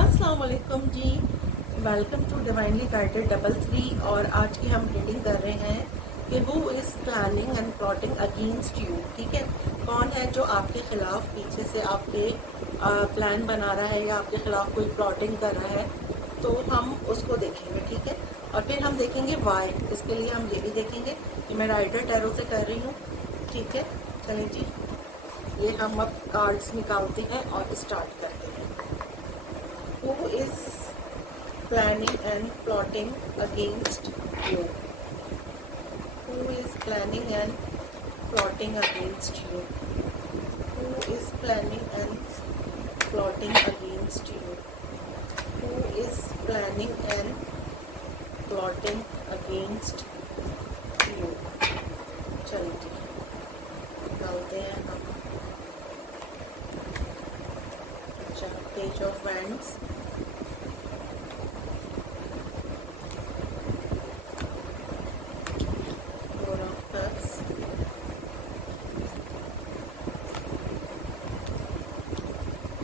अस्सलाम वालेकुम जी। Welcome to divinely guided double three. और आज की हम रीडिंग कर रहे हैं कि who is planning and plotting against you. ठीक है, कौन है जो आपके खिलाफ पीछे से आपके प्लान बना रहा है या आपके खिलाफ कोई प्लॉटिंग कर रहा है, तो हम उसको देखेंगे। ठीक है, और फिर हम देखेंगे वाई। इसके लिए हम ये भी देखेंगे कि मैं राइडर टैरो से कर रही हूँ। ठीक है, चलें जी, ये हम अब कार्ड्स निकालते हैं और स्टार्ट करते हैं। Who is planning and plotting against you? Who is planning and plotting against you? Who is planning and plotting against you? Who is planning and plotting against you? चलिए निकालते हैं हम। अच्छा, पेज ऑफ वैंड्स,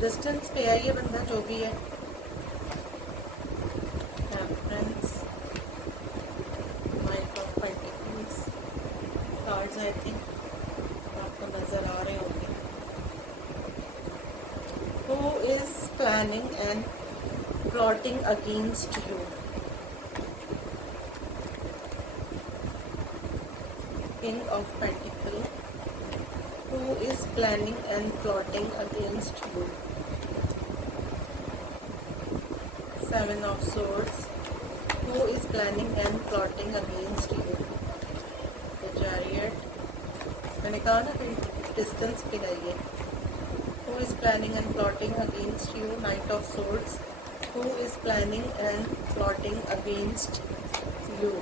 डिस्टेंस पे है ये बंदा जो भी है। Friends, night of pentacles cards I think आपको नजर आ रहे होंगे। Who is planning and plotting against you? King of pentacle, who is planning and plotting against you? Seven of Swords, who is planning and plotting against you? The Chariot, मैंने कहा ना कि distance पे है ये। Who is planning and plotting against you? Knight of Swords, who is planning and plotting against you?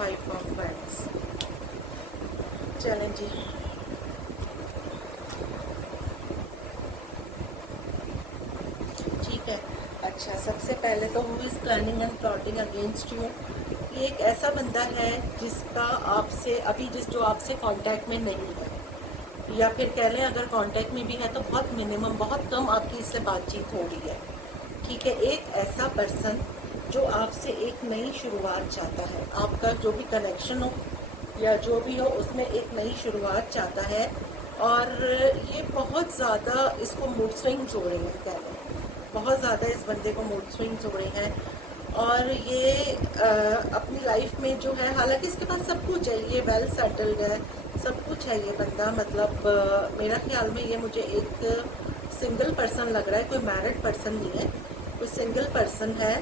Five of Wands। चलें जी, ठीक है। अच्छा, सबसे पहले तो who is planning and plotting against you, ये एक ऐसा बंदा है जिसका आपसे अभी जो आपसे कांटेक्ट में नहीं है, या फिर कह लें अगर कांटेक्ट में भी है तो बहुत मिनिमम, बहुत कम आपकी इससे बातचीत हो रही है। ठीक है, एक ऐसा पर्सन जो आपसे एक नई शुरुआत चाहता है, आपका जो भी कनेक्शन हो या जो भी हो उसमें एक नई शुरुआत चाहता है। और ये बहुत ज़्यादा इसको मूड स्विंग्स हो रहे हैं, कह लें बहुत ज़्यादा इस बंदे को मूड स्विंग्स हो रहे हैं। और ये अपनी लाइफ में जो है, हालांकि इसके पास सब कुछ है, ये वेल सेटल्ड है, सब कुछ है ये बंदा। मतलब मेरा ख्याल में ये मुझे एक सिंगल पर्सन लग रहा है, कोई मैरिड पर्सन नहीं है, कोई सिंगल पर्सन है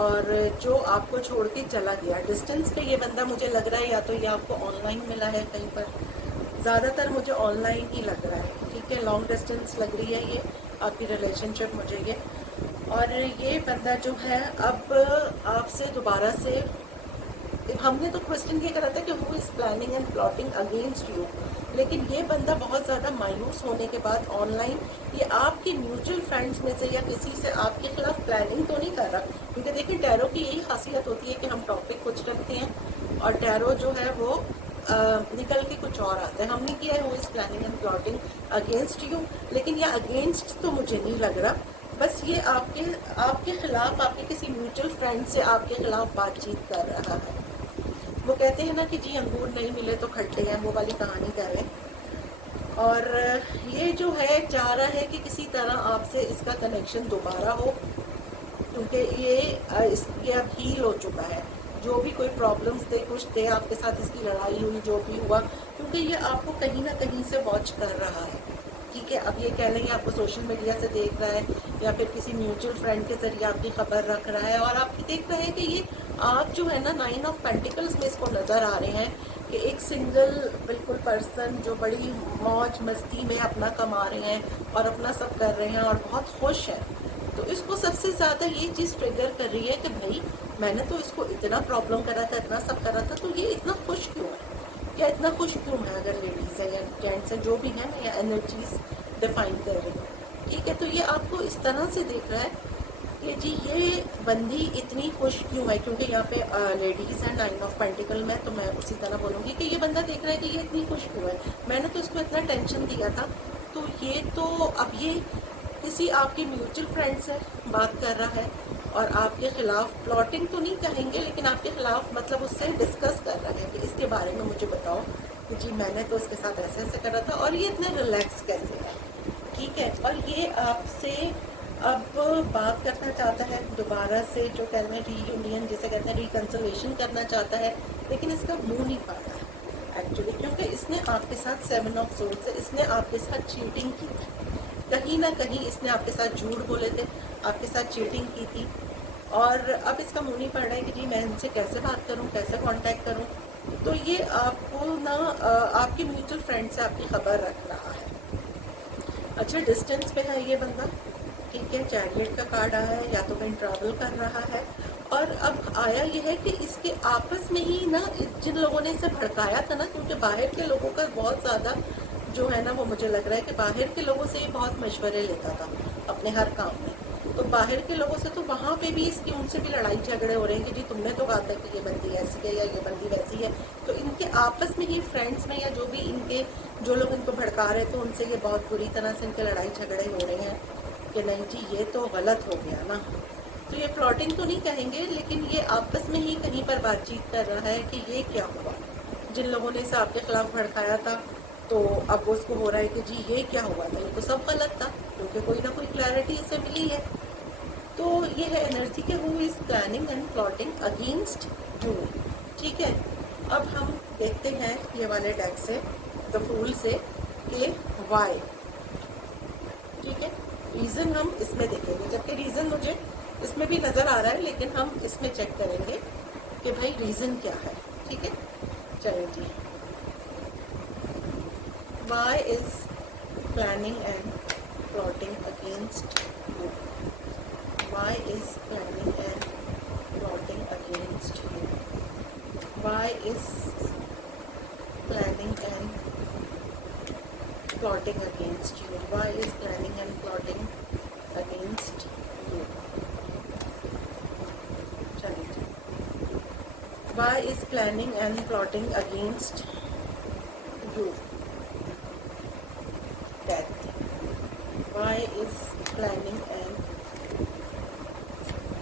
और जो आपको छोड़ के चला गया। डिस्टेंस पे ये बंदा मुझे लग रहा है, या तो ये आपको ऑनलाइन मिला है कहीं पर, ज़्यादातर मुझे ऑनलाइन ही लग रहा है। ठीक है, लॉन्ग डिस्टेंस लग रही है ये आपकी रिलेशनशिप मुझे ये। और ये बंदा जो है अब आपसे दोबारा से, हमने तो क्वेश्चन ये करा था कि who is planning and plotting against you, लेकिन ये बंदा बहुत ज़्यादा मायूस होने के बाद ऑनलाइन ये आपके म्यूचुअल फ्रेंड्स में से या किसी से आपके खिलाफ प्लानिंग तो नहीं कर रहा। क्योंकि देखिए, टैरो की यही खासियत होती है कि हम टॉपिक कुछ रखते हैं और टैरो जो है वो निकल के कुछ और आता है। हमने किया है who is planning and plotting against you, लेकिन ये अगेंस्ट तो मुझे नहीं लग रहा, बस ये आपके खिलाफ, आपके किसी म्यूचुअल फ्रेंड से आपके खिलाफ बातचीत कर रहा है। वो कहते हैं ना कि जी अंगूर नहीं मिले तो खट्टे हैं, वो वाली कहानी कर रहे हैं। और ये जो है चाह रहा है कि किसी तरह आपसे इसका कनेक्शन दोबारा हो, क्योंकि ये अब हील हो चुका है। जो भी कोई प्रॉब्लम्स थे, कुछ थे आपके साथ, इसकी लड़ाई हुई, जो भी हुआ, क्योंकि ये आपको कहीं ना कहीं से वॉच कर रहा है। ठीक है, अब ये कह लेंगे आपको सोशल मीडिया से देख रहा है या फिर किसी म्यूचुअल फ्रेंड के जरिए आपकी खबर रख रहा है, और आप देख रहे हैं कि ये आप जो है ना नाइन ऑफ पेंटिकल्स में इसको नज़र आ रहे हैं कि एक सिंगल बिल्कुल पर्सन जो बड़ी मौज मस्ती में अपना कमा रहे हैं और अपना सब कर रहे हैं और बहुत खुश है। तो इसको सबसे ज़्यादा ये चीज़ ट्रिगर कर रही है कि भाई मैंने तो इसको इतना प्रॉब्लम करा था, इतना सब करा था, तो ये इतना खुश क्यों है, या इतना खुश क्यों है? अगर लेडीज़ है या जेंट्स है, जो भी है, मैं या एनर्जीज डिफाइन कर रही हूँ। ठीक है, तो ये आपको इस तरह से देख रहा है कि जी ये बंदी इतनी खुश क्यों है, क्योंकि यहाँ पे लेडीज़ है नाइन ऑफ पेंटिकल में, तो मैं उसी तरह बोलूँगी कि ये बंदा देख रहा है कि ये इतनी खुश क्यों है, मैंने तो इसको इतना टेंशन दिया था। तो ये तो अब ये किसी आपकी म्यूचुअल फ्रेंड से बात कर रहा है और आपके खिलाफ, प्लॉटिंग तो नहीं कहेंगे लेकिन आपके खिलाफ मतलब उससे डिस्कस कर रहा है कि इसके बारे में मुझे बताओ कि जी मैंने तो इसके साथ ऐसे ऐसे करा था और ये इतने रिलैक्स कैसे है, ठीक है। और ये आपसे अब बात करना चाहता है दोबारा से, जो कहते हैं रीयूनियन जिसे कहते हैं, रिकंसलेशन करना चाहता है, लेकिन इसका मुंह नहीं पा रहा है एक्चुअली, क्योंकि इसने आपके साथ 7 ऑफ सोर्ड्स से इसने आपके साथ चीटिंग की थी, कहीं ना कहीं इसने आपके साथ झूठ बोले थे, आपके साथ चीटिंग की थी। और अब इसका मुंह नहीं पड़ रहा है कि जी मैं इनसे कैसे बात करूं, कैसे कांटेक्ट करूं। तो ये आपको ना आपकी म्यूचुअल फ्रेंड से आपकी खबर रख रहा है। अच्छा डिस्टेंस पे है ये बंदा, ठीक है। चैरियट का कार्ड आया है, या तो कहीं ट्रैवल कर रहा है। और अब आया ये है कि इसके आपस में ही ना जिन लोगों ने इसे भड़काया था ना, क्योंकि बाहर के लोगों का बहुत ज़्यादा जो है ना वो मुझे लग रहा है कि बाहर के लोगों से ही बहुत मशवरे लेता था अपने हर काम में। तो बाहर के लोगों से तो वहाँ पे भी इसकी उनसे भी लड़ाई झगड़े हो रहे हैं कि जी तुमने तो कहा था कि ये बंदी ऐसी है या ये बंदी वैसी है। तो इनके आपस में ही फ्रेंड्स में या जो भी इनके जो लोग इनको भड़का रहे थे उनसे ये बहुत बुरी तरह से इनके लड़ाई झगड़े हो रहे हैं कि नहीं जी ये तो गलत हो गया ना। तो ये प्लॉटिंग तो नहीं कहेंगे लेकिन ये आपस में ही कहीं पर बातचीत कर रहा है कि ये क्या हुआ, जिन लोगों ने इसे आपके खिलाफ भड़काया था तो अब उसको हो रहा है कि जी ये क्या हुआ था, ये तो सब गलत था, क्योंकि कोई ना कोई क्लैरिटी इसे मिली है। तो ये है एनर्जी के who is planning and plotting against you, ठीक है। अब हम देखते हैं ये वाले डेक से, द फूल से, कि वाई, ठीक है। रीज़न हम इसमें देखेंगे, जबकि रीज़न मुझे इसमें भी नज़र आ रहा है लेकिन हम इसमें चेक करेंगे कि भाई रीज़न क्या है, ठीक है। चलिए जी, Why is planning and plotting against you? Why is planning and plotting against you? Why is planning and plotting against you? Why is planning and plotting against you? चलिए, Why is planning and plotting against you? Why is planning and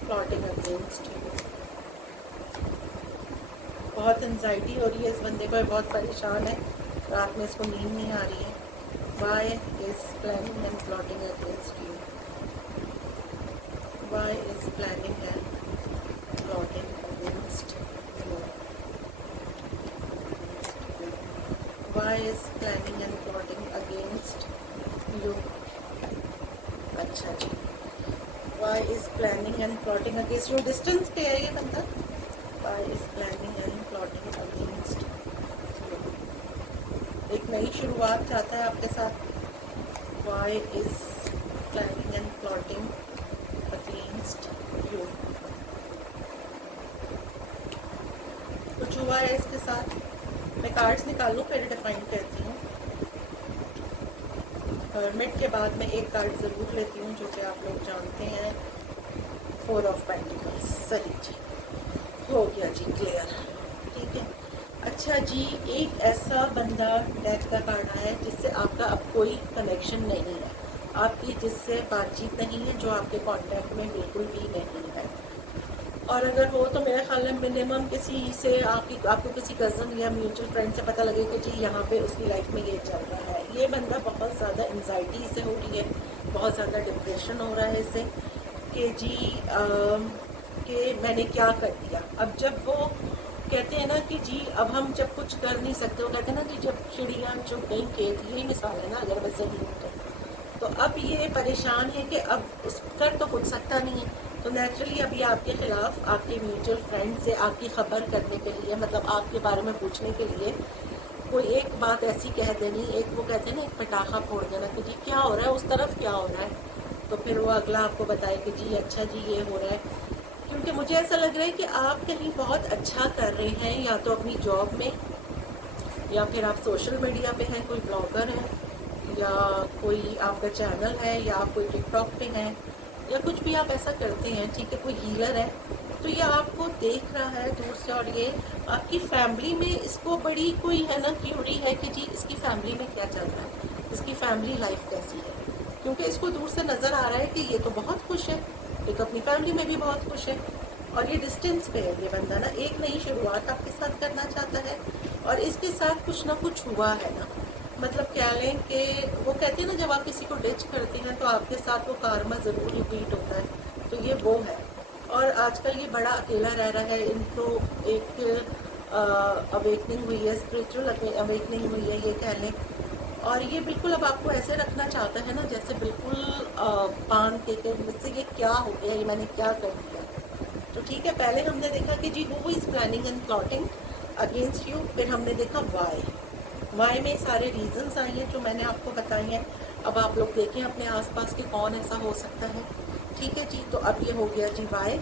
plotting against you? बहुत anxiety हो रही है इस बंदे को, बहुत परेशान है, रात में इसको नींद नहीं आ रही है। Why is planning and plotting against you? Why is planning and plotting against you? Why is planning and plotting against you? अच्छा जी, Why is planning and plotting against you? Distance पे है ये बंदा। Why is planning and plotting against you? एक नई शुरुआत चाहता है आपके साथ। Why is planning and plotting against you? कुछ हुआ है इसके साथ। मैं कार्ड्स निकालूं फिर डिफाइन करती हूँ। हर्मिट के बाद मैं एक कार्ड ज़रूर लेती हूँ जो कि आप लोग जानते हैं, 4 ऑफ पेंटिकल्स। सही जी, हो गया जी क्लियर, ठीक है। अच्छा जी, एक ऐसा बंदा डेथ का कार्ड आया है जिससे आपका अब कोई कनेक्शन नहीं है, आपकी जिससे बातचीत नहीं है, जो आपके कांटेक्ट में बिल्कुल भी नहीं है। और अगर हो तो मेरे ख्याल में मिनिमम किसी से आपको किसी कज़न या म्यूचुअल फ्रेंड से पता लगे कि जी यहाँ पे उसकी लाइफ में ये चल रहा है। ये बंदा बहुत ज़्यादा एंजाइटी से हो रही है, बहुत ज़्यादा डिप्रेशन हो रहा है इसे कि जी कि मैंने क्या कर दिया। अब जब वो कहते हैं ना कि जी अब हम जब कुछ कर नहीं सकते, वो कहते हैं ना कि जब चिड़िया चुग गई खेत, यही मिसाल है ना अगर वैसे ही तो अब ये परेशान है कि अब उस कर तो कुछ सकता नहीं है। तो नेचुरली अभी आपके खिलाफ आपके म्यूचुअल फ्रेंड से आपकी खबर करने के लिए, मतलब आपके बारे में पूछने के लिए कोई एक बात ऐसी कह देनी, एक वो कहते हैं ना एक पटाखा फोड़ देना कि जी क्या हो रहा है, उस तरफ क्या हो रहा है, तो फिर वो अगला आपको बताए कि जी अच्छा जी ये हो रहा है। क्योंकि मुझे ऐसा लग रहा है कि आप कहीं बहुत अच्छा कर रहे हैं, या तो अपनी जॉब में, या फिर आप सोशल मीडिया पे हैं, कोई ब्लॉगर है, या कोई आपका चैनल है, या आप कोई टिकटॉक पे हैं, या कुछ भी आप ऐसा करते हैं, ठीक है, कोई हीलर है, तो ये आपको देख रहा है दूर से। और ये आपकी फैमिली में इसको बड़ी कोई है ना क्यूरी है कि जी इसकी फैमिली में क्या चल रहा है, इसकी फैमिली लाइफ कैसी है। क्योंकि इसको दूर से नज़र आ रहा है कि ये तो बहुत खुश है, एक अपनी फैमिली में भी बहुत खुश है, और ये डिस्टेंस पे है। ये बंदा ना एक नई शुरुआत आपके साथ करना चाहता है, और इसके साथ कुछ ना कुछ हुआ है ना, मतलब कह लें कि वो कहते हैं ना, जब आप किसी को डिच करते हैं तो आपके साथ वो कार्मा ज़रूर रिपीट होता है, तो ये वो है। और आजकल ये बड़ा अकेला रह रहा है, इनको एक अवेकनिंग हुई है, स्पिरिचुअल अवेकनिंग हुई है ये कह लें, और ये बिल्कुल अब आपको ऐसे रखना चाहता है ना, जैसे बिल्कुल बांध के मुझसे ये क्या हो गया, ये मैंने क्या कर दिया। तो ठीक है, पहले हमने देखा कि जी who is planning and plotting against you, फिर हमने देखा वाई में सारे रीजंस आई हैं जो मैंने आपको बताई हैं। अब आप लोग देखें अपने आसपास के कौन ऐसा हो सकता है। ठीक है जी, तो अब ये हो गया जी वाई,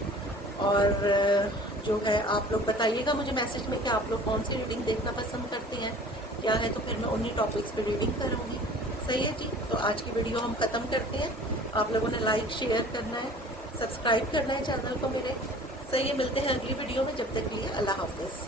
और जो है आप लोग बताइएगा मुझे मैसेज में कि आप लोग कौन सी रीडिंग देखना पसंद करते हैं, क्या है, तो फिर मैं उन्हीं टॉपिक्स पे रीडिंग करूँगी। सही है जी, तो आज की वीडियो हम ख़त्म करते हैं। आप लोगों ने लाइक शेयर करना है, सब्सक्राइब करना है चैनल को मेरे। सही है, मिलते हैं अगली वीडियो में, जब तक के लिए अल्लाह हाफिज़।